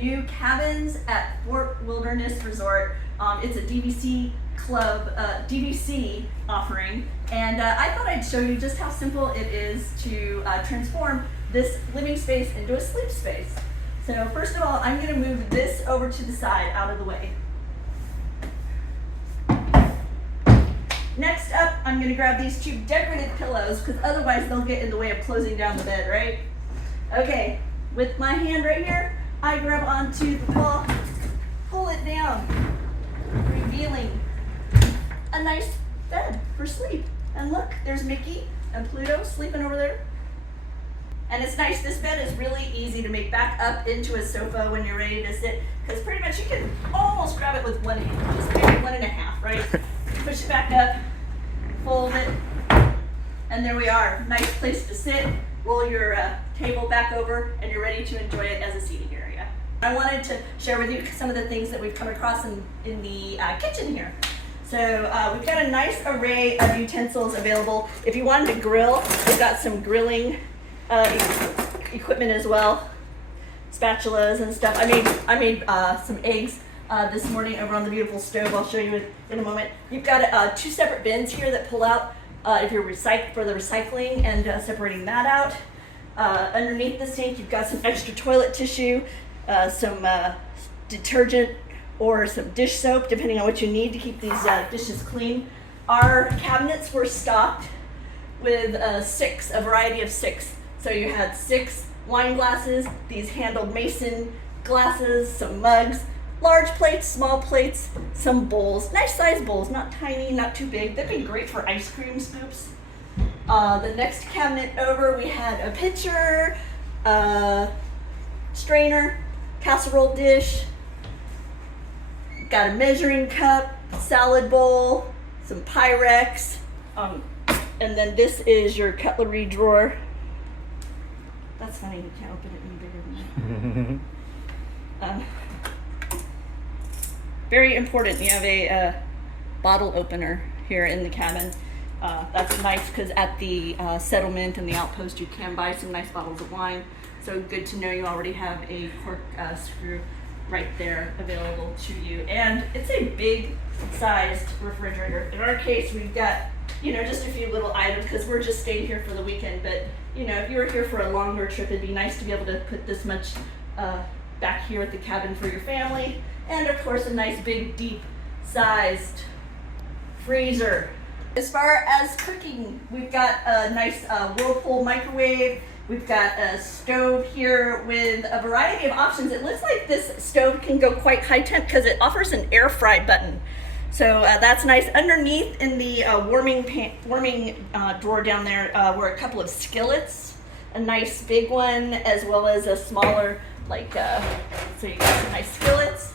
new cabins at Fort Wilderness Resort. It's a DVC club, DVC offering, and I thought I'd show you just how simple it is to transform this living space into a sleep space. So first of all, I'm going to move this over to the side, out of the way. Next up, I'm going to grab these two decorative pillows because otherwise they'll get in the way of closing down the bed, right? Okay, with my hand right here, I grab onto the wall, pull it down, revealing a nice bed for sleep. And look, there's Mickey and Pluto sleeping over there. And it's nice, this bed is really easy to make back up into a sofa when you're ready to sit, because pretty much you can almost grab it with one hand, just maybe one and a half, right? Push it back up, fold it, and there we are. Nice place to sit. Roll your table back over, and you're ready to enjoy it as a seating area. I wanted to share with you some of the things that we've come across in the kitchen here. So we've got a nice array of utensils available. If you wanted to grill, we've got some grilling equipment as well, spatulas and stuff. I made some eggs this morning over on the beautiful stove. I'll show you in a moment. You've got two separate bins here that pull out if you're for the recycling and separating that out. Underneath the sink, you've got some extra toilet tissue, some detergent or some dish soap, depending on what you need to keep these dishes clean. Our cabinets were stocked with a variety of 6. So you had 6 wine glasses, these handled mason glasses, some mugs, large plates, small plates, some bowls, nice size bowls, not tiny, not too big. They'd be great for ice cream scoops. The next cabinet over, we had a pitcher, strainer, casserole dish, got a measuring cup, salad bowl, some Pyrex, and then this is your cutlery drawer. That's funny, you can't open it any bigger than that. Very important, you have a bottle opener here in the cabin. That's nice because at the settlement and the outpost you can buy some nice bottles of wine. So good to know you already have a cork screw right there available to you. And it's a big sized refrigerator. In our case, we've got, just a few little items because we're just staying here for the weekend. But, if you were here for a longer trip, it'd be nice to be able to put this much back here at the cabin for your family. And of course, a nice big deep sized freezer. As far as cooking, we've got a nice Whirlpool microwave. We've got a stove here with a variety of options. It looks like this stove can go quite high temp because it offers an air fry button. So that's nice. Underneath in the warming drawer down there were a couple of skillets, a nice big one, as well as a smaller, so you got some nice skillets.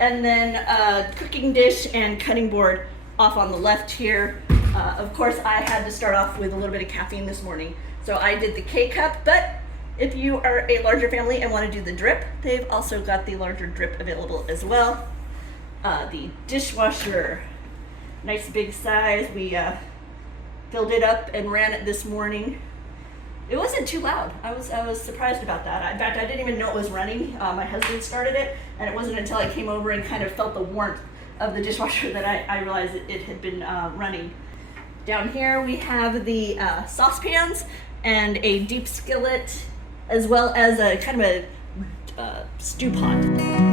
And then a cooking dish and cutting board off on the left here. Of course, I had to start off with a little bit of caffeine this morning. So I did the K-cup, but if you are a larger family and want to do the drip, they've also got the larger drip available as well. The dishwasher, nice big size. We filled it up and ran it this morning. It wasn't too loud. I was surprised about that. In fact, I didn't even know it was running. My husband started it, and it wasn't until I came over and kind of felt the warmth of the dishwasher that I realized it had been running. Down here we have the saucepans and a deep skillet, as well as a kind of a stew pot.